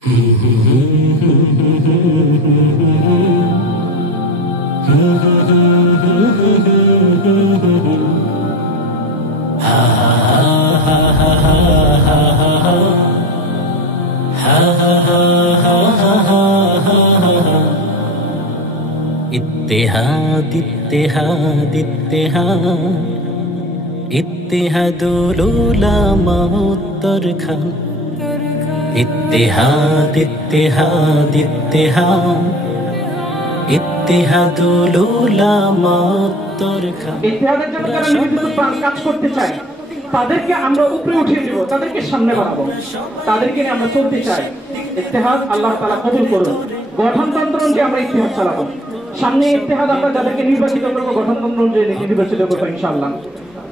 इत्तेहाद इत्तेहाद इत्तेहाद इत्तेहादुल उलामा उत्तरखान इत्तेहाद इत्तेहाद इत्तेहाद इत्तेहादुल उलामा उत्तरखान। ইত্তেহাদের জন্য যারা নিবেদিত প্রাণ কাজ করতে চায় তাদেরকে আমরা উপরে উঠিয়ে দেব, তাদেরকে সামনে বাড়াবো, তাদেরকে নিয়ে আমরা চলতে চাই। ইত্তেহাদ আল্লাহ তাআলা কবুল করুন। গঠনতন্ত্র অনুযায়ী আমরা ইত্তেহাদ চালাবো। সামনে ইত্তেহাদ আমরা যাদেরকে নির্বাচিত করবো গঠনতন্ত্র অনুযায়ী নির্বাচিত করবো ইনশাআল্লাহ।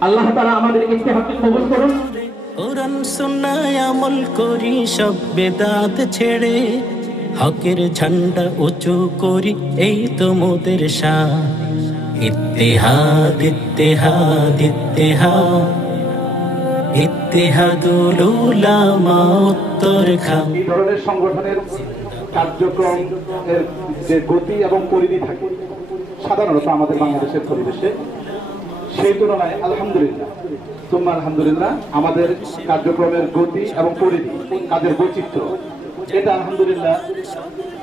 আল্লাহ তাআলা আমাদের ইত্তেহাদকে কবুল করুন। কোরআন সুন্নাহ আমল করি, সব বেদাত ছেড়ে হকের ঝান্ডা উঁচু করি, এই তো মোদের শান। ইত্তেহাদ ইত্তেহাদ ইত্তেহাদ ইত্তেহাদুল উলামা উত্তরখান। এই ধরনের সংগঠনের কার্যক্রম এর যে গতি এবং পরিধি থাকে সাধারণত আমাদের বাংলাদেশের পরিবেশে, সেই তুলনায় আলহামদুলিল্লাহ তুম্মা আলহামদুলিল্লাহ আমাদের কার্যক্রমের গতি এবং পরিধি, কাজের বৈচিত্র্য, এটা আলহামদুলিল্লাহ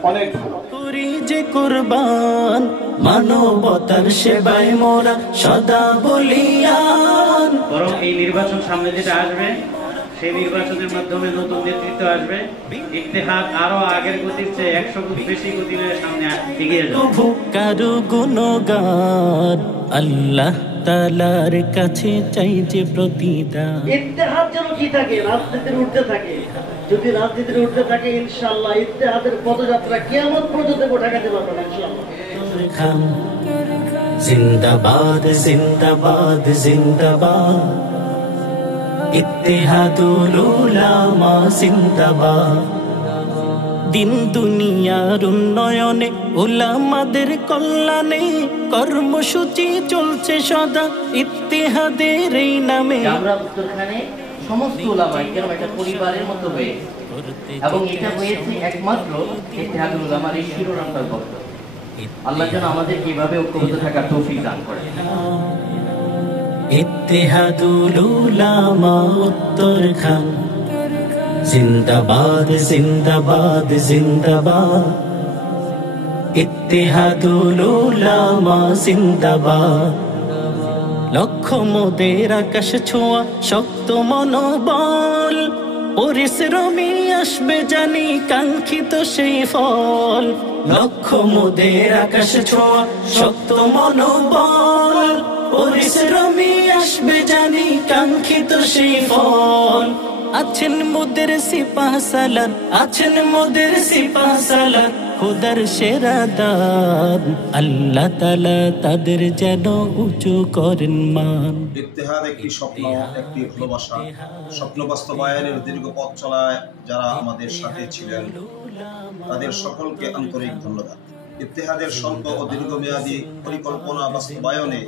অনেক ভালো। করি যে কুরবান মানবতার সেবায় মোরা সদা বলিয়ান। বরং এই নির্বাচন সামনে যেটা আসবে, সেই নির্বাচনের মাধ্যমে নতুন নেতৃত্ব আসবে, ইত্তেহাদ আরো আগের গতির চেয়ে 100 গুণ বেশি গতি নিয়ে সামনে এগিয়ে যাবে। কারো গুণগান আল্লাহ তাআলার কাছে চাই যে প্রতিদান। ইত্তেহাদ যেন কি থাকে, রাজনীতির ঊর্ধ্বে থাকে। যদি রাজনীতির ঊর্ধ্বে থাকে ইনশাআল্লাহ ইত্তেহাদের পদযাত্রা কিয়ামত পর্যন্ত ঠেকাতে পারবে না ইনশাআল্লাহ। জিন্দাবাদ জিন্দাবাদ জিন্দাবাদ ইত্তেহাদুল উলামা জিন্দাবাদ। দিন দুনিয়ার উন্নয়নে উলামাদের কল্যাণে কর্মসূচি চলছে সদা ইত্তেহাদের এই নামে। আমরা উত্তরখানে সমস্ত উলামায়ে কেরাম একটা পরিবারের মতো হয়ে, এবং এটা হয়েছে একমাত্র ইত্তেহাদুল উলামার এই শিরোনামটার বক্ত। আল্লাহ যেন আমাদের কিভাবে ঐক্যবদ্ধ থাকার তৌফিক দান করেন। ইত্তেহাদুল উলামা উত্তরখান জিন্দাবাদ জিন্দাবাদ জিন্দাবাদ ইত্তেহাদুল উলামা জিন্দাবাদ। লক্ষ মোদের আকাশ ছোঁয়া শক্ত মনোবল, পরিশ্রমী আসবে জানি কাঙ্ক্ষিত সেই ফল। লক্ষ মোদের আকাশ ছোঁয়া শক্ত মনোবল, পরিশ্রমী আসবে জানি কাঙ্ক্ষিত সেই ফল। আছেন মোদের সিপাহ সালার, আছেন মোদের সিপাহ সালার, খোদার সেরা দান। আল্লাহ তাআলা তাদের যেন উঁচু করেন মান। ইত্তেহাদ একটি স্বপ্ন, একটি ভালোবাসা। স্বপ্ন বাস্তবায়নের দীর্ঘ পথ চলায় যারা আমাদের সাথে ছিলেন তাদের সকলকে আন্তরিক ধন্যবাদ। ইত্তেহাদের স্বল্প ও দীর্ঘমেয়াদী পরিকল্পনা বাস্তবায়নে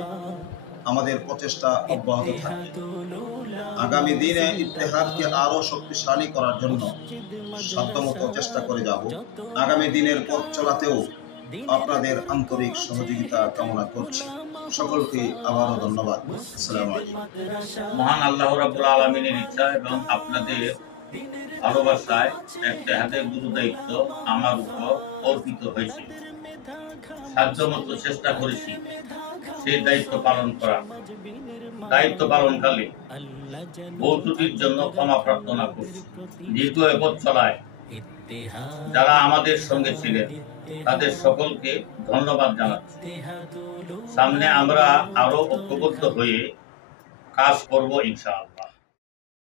আমাদের প্রচেষ্টা অব্যাহত থাকবে। আগামী দিনে ইত্তেহাদকে আরো শক্তিশালী করার জন্য সাধ্যমতো চেষ্টা করে যাব। আগামী দিনের পথ চলাতেও আপনাদের আন্তরিক সহযোগিতা কামনা করছি। সকলকে আবারও ধন্যবাদ। আসসালামু আলাইকুম। মহান আল্লাহ রাব্বুল আলামিনের ইচ্ছা এবং আপনাদের ভালোবাসায় ইত্তেহাদের গুরু দায়িত্ব আমার উপর অর্পিত হয়েছে। সাধ্যমতো চেষ্টা করেছি সেই দায়িত্ব পালন করা। দায়িত্ব পালনকালে ভুল ত্রুটির জন্য ক্ষমা প্রার্থনা করছি। দীর্ঘ পথ চলায় যারা আমাদের সঙ্গে ছিলেন তাদের সকলকে ধন্যবাদ জানাচ্ছি। সামনে আমরা আরো ঐক্যবদ্ধ হয়ে কাজ করব ইনশাআল্লাহ।